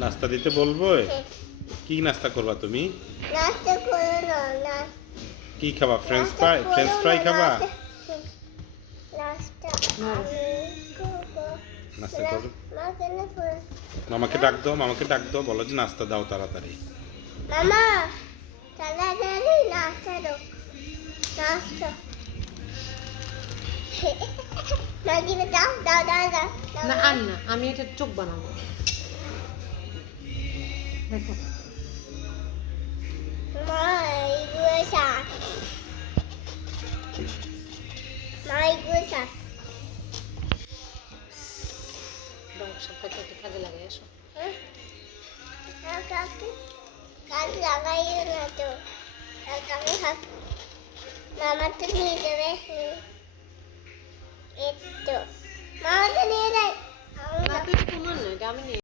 নাস্তা দিতে বলবো? কি নাস্তা করবা তুমি? নাস্তা করো না। কি খাবা? ফ্রেঞ্চ ফ্রাই খাবা? নাস্তা নাস্তা করো। মামাকে ডাক দাও, বলো যে নাস্তা দাও তাড়াতাড়ি। মামা তাড়াতাড়ি নাস্তা দাও। নাস্তা নাগিরে দাও দাও দাও দাও। না আর না, আমি এটা চোখ বানাবো। দেখো সবটা কাজে লাগাই আসো। কাজ লাগাইও না তো, মামা তো নিয়ে যাবে। এই তো মামা তো নিয়ে যায়। না তুই তোমার না, এটা আমি নিয়ে